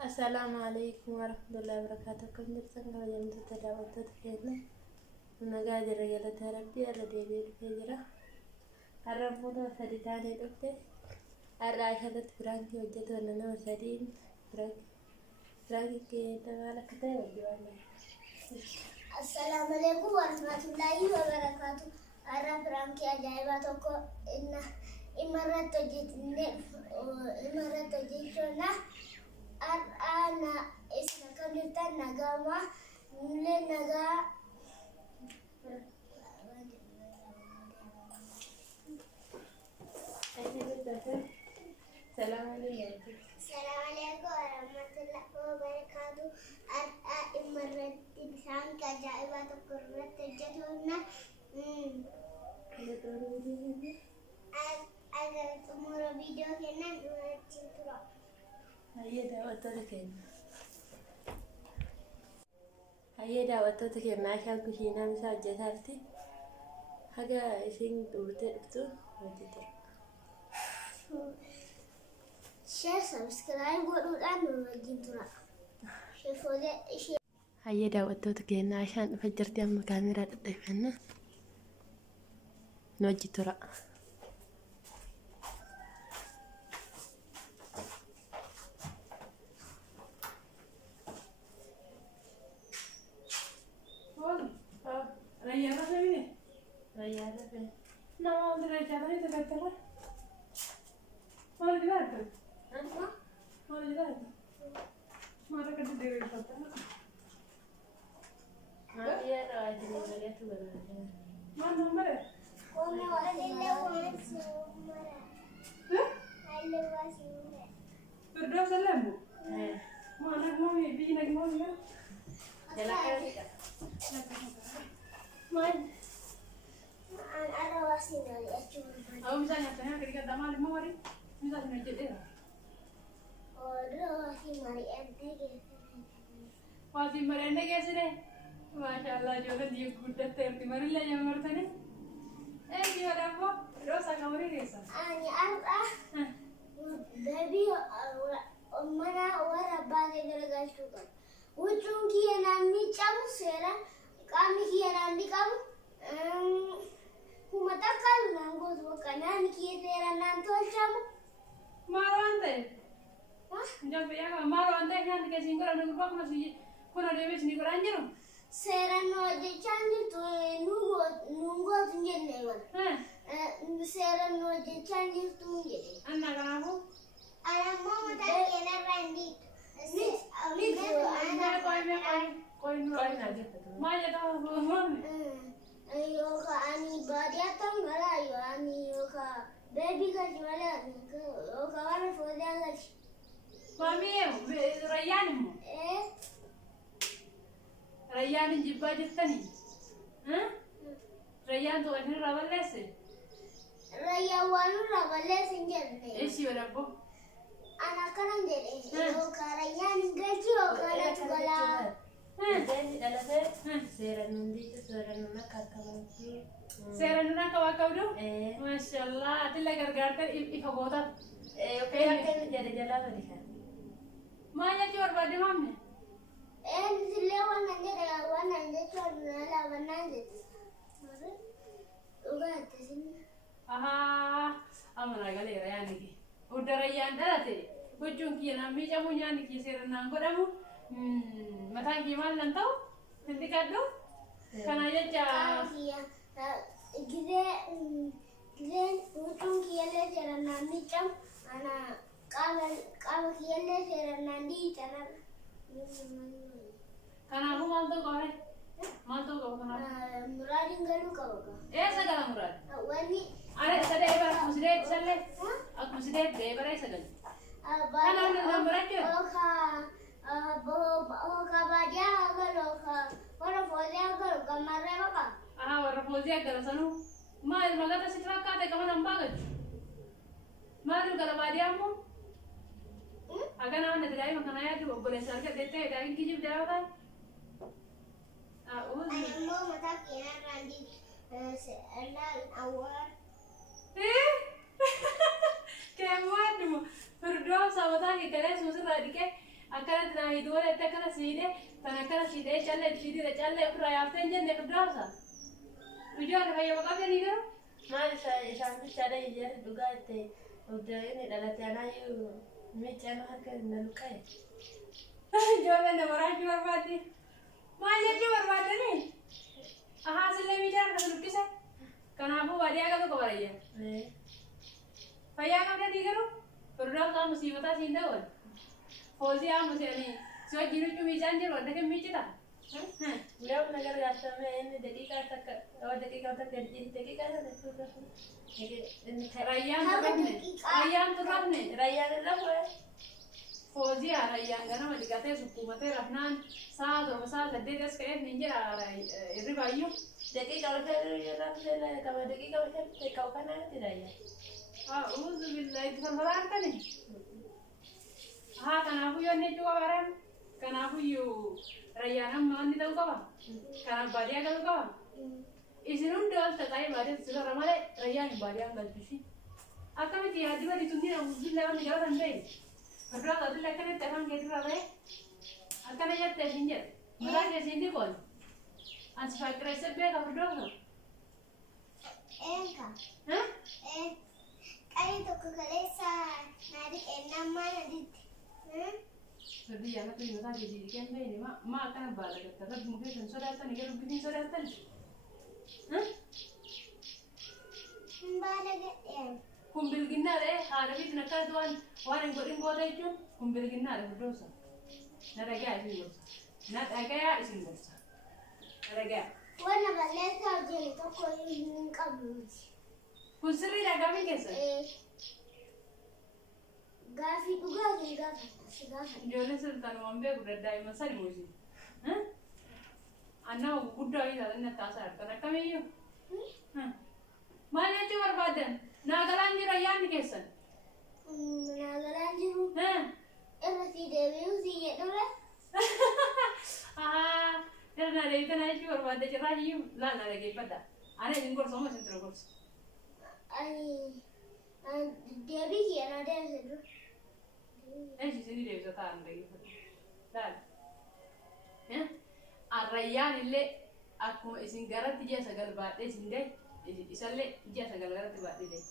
Assalamualaikum warahmatullahi wabarakatuh. Kan jirtan kabajamtoota daawwattoota keenya nagaa jirra galata rabbii irra deebi'ee dhufee jira. Har'a fuula sadii taanee dhufte har'a asharratti firaankii hojjetu nama sadiin firaankii keenya maal akka ta'e wajji waan Assalamualaikum warahmatullahi wabarakatuh. Har'a firaankii ajaa'ibaa tokko imarratti hojjechuudha. Ana isna kan nagama nule naga Assalamualaikum warahmatullahi wabarakatuh. Imarratti bisaan ajaa'ibaa tokko irratti hojjetuudha. Xumura viidiyoo keenyaan wajjin tura. Hayyee daawwattoota keenya ashaan kushiinaa misaa hojjetaarti. Haga isiin dhuurtee dhuftu hojjetu. Share subscribe godhuudhaan nu wajjin tura. Hayyee daawwattoota keenya ashaan dhufa jirti amma kaameeraa dhadheeffanna. Nu wajji tura. Masih merenda guys deh, masya Allah juga dia kuda terti marilah yang mertanya. Gimana bu? Rosa kamu ni guys? Baby, mana orang balik gara-gara suka. Ujung kian nanti kamu serang, kami kian nanti kamu. Kumata kalau nanggut bukan kian serang nanti kamu. Malu ante? Jangan ya kan malu ante kan dikasih koran nunggu pak masih koran dia masih koran jeru. Serang aja canggih tuh nunggu tuh jadi kan. Serang aja canggih tuh jadi. Anak kamu? Anak mau tak kena Randy. Koin aja. Mana tahu mana? Ayo ka ani badia tanggal ayo ani yo ka baby ka jualan yo ka warna foda lagi. Mami, Rayyan mo? Rayyan jibba jirtani? Rayyan to ani rabalese? Rayyan wanu rabalese njenne. Esi ora bo? Anak kan jadi yo ka Rayyan gaji yo ka na tugala. Jadi dalam seran nundi itu seran nuna kakak seran nuna kawakau do? Masya Allah, ati lagar garter ifagotat. Oke, kan jadi jalan lagi kan? Mana jual pada mami? Dilewan aja jual lawan aja. Udah sini. Aha, aman agak le Rayyan ni. Udah Rayyan dah tu. Ujung kian kami jamu nyanyi kiseran nangko damu. Matang gimana tahu? Nanti kado? Karena aja cah. Gede ujung kiale cara nandi cam, anak kalau kiale cara nandi cara. Karena aku mantu kau ni, mantu kau kenapa? Muradin galu kau kau. Segala murad. Wani. Ada sada ebar aku sedih salle. Aku sedih ebar segala. Karena ada nomor aja. Kabaja agalo ka wala foze agalo kamare baba warna foze agalo sanu mal magata sitra ka te kamana ambagat malu kala badiamu agana wana dai makana ya tu boleh sarga dete dai kijib jawa Ayammu mata kira Randy Allah awal. Kayak waduh berdoa sama tadi kalian susah tadi ke أكلت ناهي دولة تكنا سيدة تنكنا سيدة شلة أخرى يعرفين جنة كدراسة فيديو هاي وقابل نيجا ما إسان بيشارة يجي دوغاية ودايني دلتنا يو ميجانا هكذا نلقاه جوابنا نمراج وربادي ما يجي وربادني أحاسن لي ميجانا كسلوكيسة كان أبو وادي أكلو كبارية فيا كم تيجرو فردام كام مصيبة سيندول فوزي أم مسيرني سوى جيرو جو ميجان جل وده كم ميجتا ويا أبو نجار جالس ما إني دقيقة تك أو دقيقة تك دقيقة تك ريان ترابني ريان لا فوزي ريان كنا ما دقيقة سكومته رفنان ساعة ساعة تدرس كيف نيجي الربايو دقيقة وكذا يلا كذا كم دقيقة وكذا تكاو كنا تريان أعوذ بالله تفرمران كني ها كان أبو يوني جوا برام كان أبو يو ريانا ما عندي تلو كوا كان باريا كلو كوا إذن دول تكاي باريا تسير رمالة ريان باريا كلبشي أكمل تيادي باري توني أعوذ بالله من جوا تنبيه بدر قبل لكن تفهم كده رأي أكمل يا تهينجر مرا جسيندي كون أنت فاكر سبب كبردوه إنكا ها أي تكوكليسا نادي إنما نادي Jadi anak tu juga tadi jadi kan ini mak kan balik kata tapi mungkin saudara tadi kalau begini saudara tadi, balik ya. Kumbil gina deh, hari ini nak tuan orang goreng itu kumbil gina deh berdosa, nara gaya sih berdosa, nara gaya sih berdosa, nara gaya. Wana balik saja itu kau ingin kabur. Kusiri dah kami kesal. Gafi juga ni gafi. Jodoh sultan wambe kuda dah masal muzi, anak kuda ini dah nak tasar, karena kami yo, mana tu berbadan, nagalan jiro yang kesal. Nagalan jiro. Si Dewi si itu lah. Karena Dewi kan aja berbadan cerah yo, lah lagi pada, ane jengkol sama sentral kors. Dewi kian ada itu. Sih sini Dewi setan lagi, dah. Ya, Arrayan ile aku isin garat dia segal bate sinde, isalle dia segal garat bate deh.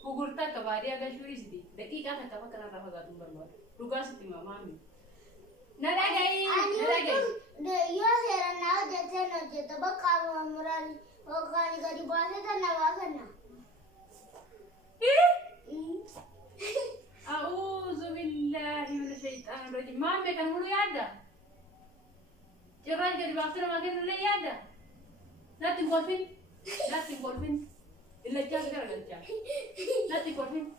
Pugurta kabari ada curi sih, deki kan apa kena rafa gatum berbuat, tugas itu mami. Nada gay. Yo sekarang nawa jatuh nawa tapi kalau mural, kalau kali bahasa tu nawa kena. A'udzu billahi minasyaitonir rajim. Mami kan mulu ada. Jangan jadi waktu makin lagi ada. Nanti golfin. Illa jangan kerja. Nanti golfin.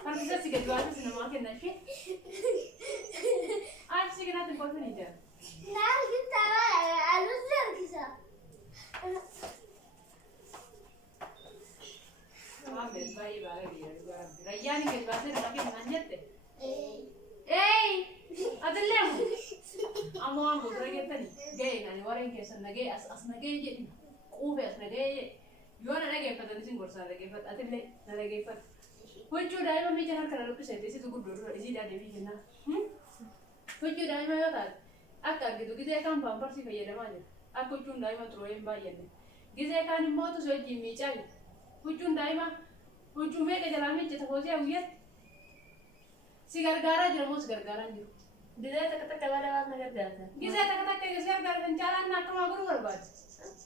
Kalau kita sih kedua tu senang makin nasi. Sih nanti golfin itu. Nah kita alus kita. Bes bayi bagi dia. Rayyan ke bahasa nak manjat deh. Ada lemu. Amu beragam tadi. Gay nani orang kesan nage as nage je. Kube as nage. Yuan nage pada ni singgor sana nage pada. Ada le nage pada. Kunci dah memang bicara kalau tu saya desi tu gudur isi dah dewi kena. Kunci dah memang kata. Akak gitu kita kan pampar sih kaya dah mana. Aku cuma dah memang teroyem bayar ni. Kita kan mau tu saya jimi cai. Kunci dah memang Ujungnya ke jalan itu terus ya uyat. Sigar-gara jalan mau sigar-gara juga. Dia tak kata kalau ada negara. Dia tak kata ke sigar-gara jalan nak mau berbuat.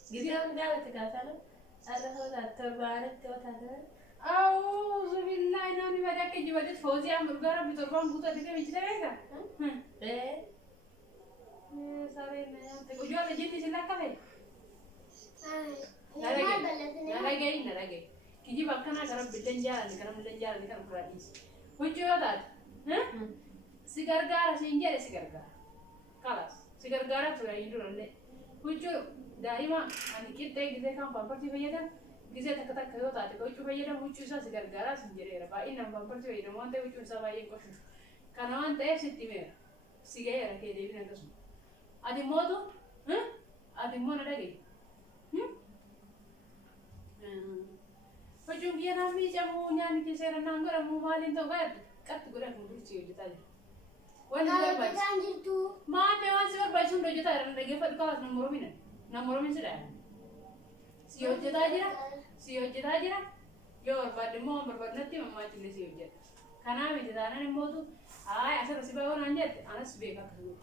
Dia enggak ada kata. Ada orang terbaik tu ada. Auzubillah nani pada ke jiwa itu fauzi am bergara berterbang buta dia bicara kan? Sorry naya. Tengok jual lagi di sini kafe. Narage. Kiji bakana karam bilanjaran ni karam beradis. Hucu ada, Sigar-gara sinjare sigar-gara. Kalas, sigar-gara tu yang itu lande. Hucu daima ani kita kan pampar si bayar gize tak kayo tadi. Hucu bayar hucu sa sigar-gara sinjare era. Ba ina pampar si bayar monte hucu sa bayar kosh. Kanawan teh sitime. Sigaya ke devi nanti semua. Adi modu, Adi mo narage. Pajung dia nami jamu nyanyi kisah nanggur amu malin tu kan kat gula mundur cium tadi. Wan juga Kalau kita anjir isun do jeta ran lagi fat kawas nomor min sudah si hojjeta jira yoo barbaadde immoo barbaadnetti mammaa cillee si hojjeta kanaa miti taanaan immoo tu ay asirra si ba'uu naan jette anas beeka akkasuma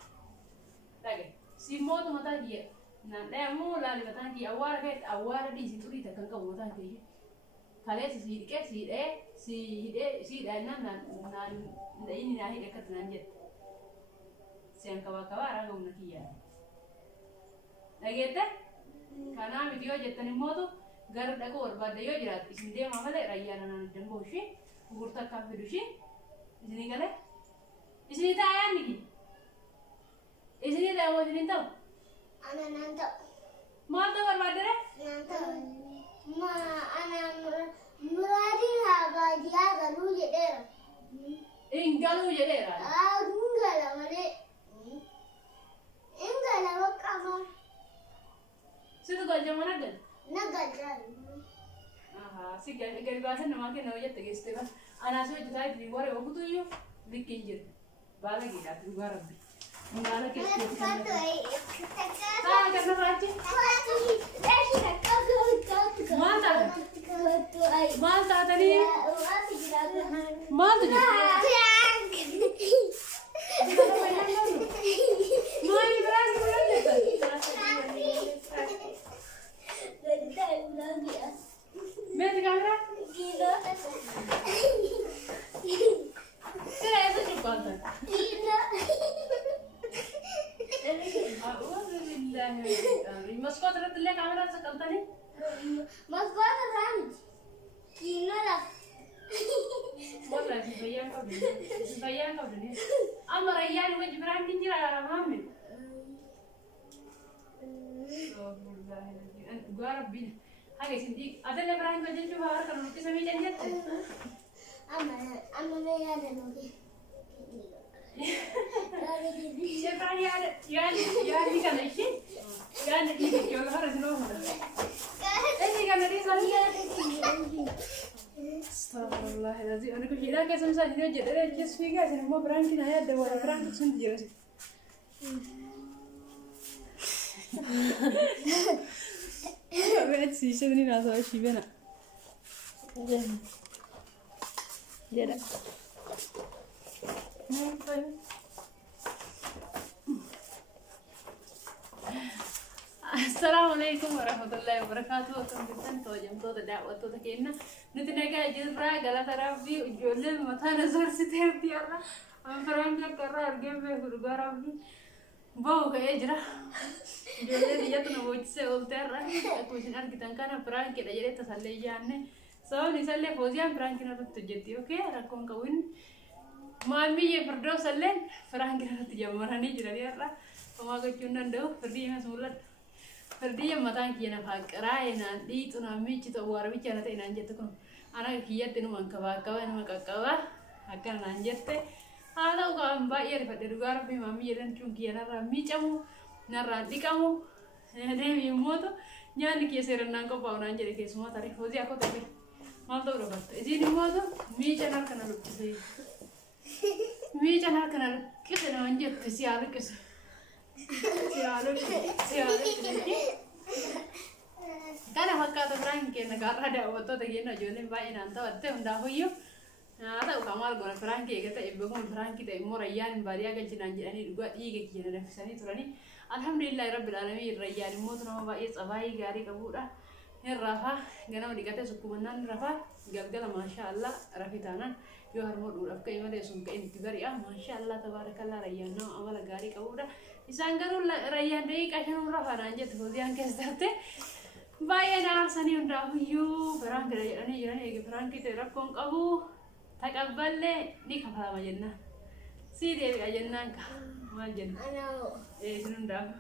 dhage si mootu mataa kiyya naan dhayamoo laali mataan kiyya awwaara keessa awwaara dhiisi xurii takkan qabu mataan kiyya kaleessa si dhiqee si hidhee naan inni naa hidhe akkatti naan jette siyan kabaa raaga humna kiyyaa dhageette kanaa miti yoo jettan immoo tu gara dhaquu barbaadde yoo jiraatu isin deemaa malee rayyaana naan damboo ishee gurgurta akkaan fidu ishee isinii galee isinii taa'aa miti isinii taa'aa isinii ta'u Ana naan ta'u. maal ta'u barbaadde Naan ta'u. Ana muraadiin haa baadiyyaa galuu jedheera. hin galuu jedheera Ingala malee. Ingala bakka maal. situ galcha mana gal Na galchaa. si gadi baasan namaa kenna hojjette geessite bas anaa si hojjetaa itti waree okutu iyyuu bikki hin jiru baala geedhaatti dhugaa rabbi baala keessatti ganna raachi maal taatanii maaltu jira maali biraan biraan jettan meeti kaamera sira eessa cubbaatan maskoota irratti illee kaameraa saqaltanii Maskoota irraa miti. Kiinoo lafa. wallahi si fayyaan qabdu amma rayyaan wajji biraan kin jira maammi dhugaa rabbiin haga isin adalee biraan kan jechuun haara kan nuti samii jan jette Amma mee yaada nuti. Shefraan yaadni kana ishee yaadni dhiiga yoo hara sinoo hunda inni kana dhiisaa Astagfirullah lazim ani kushida ke samsa ni jedere ke swiga sin mo brand na ya de wala brand sun jira wait si shedni na so shi bena jeda السلام عليكم ورحمة الله وبركاته. وكم جدا توجمتو تدعوتو تكينا نتنقى جرا قالت ربي وجول المتا نزور ستيرتي الله أم فرانك كرر أرجع بخرجة ربي بوه كأجرا جول دي جت نبوج سأقول ترى أكوشن أرجع تنكنا فرانك كده جريت تسلي جانه سو نسلي فوزيان فرانك نرد تجتي أوكي ركون كوين مامي يفردو سلين فرانك نرد تجمعنا جرا دي الله وما كجونا دو فردي مسؤولات فردي متان كينا فاكراي نان دي تنا ميچ تو واربي چانا تي نان جت كون انا كيات نو من كبا كبا نو ككبا اكن نان جت هذا وكم با ير فدر غار بي مامي يرن چون كينا را ميچمو نرا ديكمو ne mi moto nyani ki sere nan ko pauna njere ke suma tari hozi ako tebe mal to robat ejini moto mi channel kana lutse mi channel kana kite na njet si alu kes Kana fakkaata biraan keenya gaarraa daawwattoota keenya ijoolleen baay'een aan taphatte hundaafuyyuu haa ta'u kamaal goona biraan kee eegata eebbifamuun biraan kee ta'e immoo rayyaan baadiyyaa galchinaan jedhanii dhugaa dhiiga kiyya danfisanii turanii alhamdulillahi rabbil aalamiin rayyaan immoo nama baay'ee tsabaayii gaarii qabudha hirraafaa ganama dhiqatee sukkumannaan rafaa galgala maashaallah rafitaanaan yoo harmoodhuudhaaf ka'e malee sun ka'e itti bari'a maashaallah tabaarakallaa rayyaan nama amala gaarii qabudha isaan garuu rayyaan daqiiqaa shanuu rafaadhaan jette hoosiyaan keessatti baay'ee naarsanii hundaafuyyuu biraan gara jedhanii jiran eegi biraan kite rakkoon qabu taqabballee ni kafalama jennaan sii deebi'a jennaan ka maal jenna isin hundaafu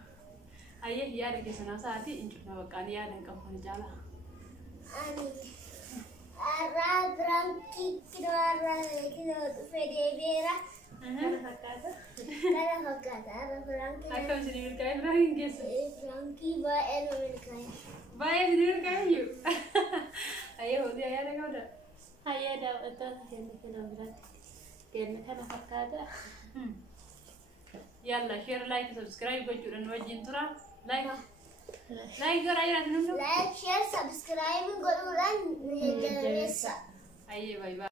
ayyee yaada keessanaa sa'aatii injifna baqqaan yaada hin qabu kan jaalaa Arraa biraan kinoo dhufee deebi'eera. Kana fakkaata. Arraa biraan akkam isinii milkaa'e biraan keessa Firankii baay'ee nu milkaa'e. baay'ee isinii milkaa'e iyyuu ayyee hoosii yaada qabda Hayya daawwattoota keenya kana biratti kenna kana fakkaata. يلا شير لايك سبسكرايب وجودن وجين ترى لايك لايك قرأي راتنو لايك شير سبسكرايب قولوا لنا. أيه باي باي.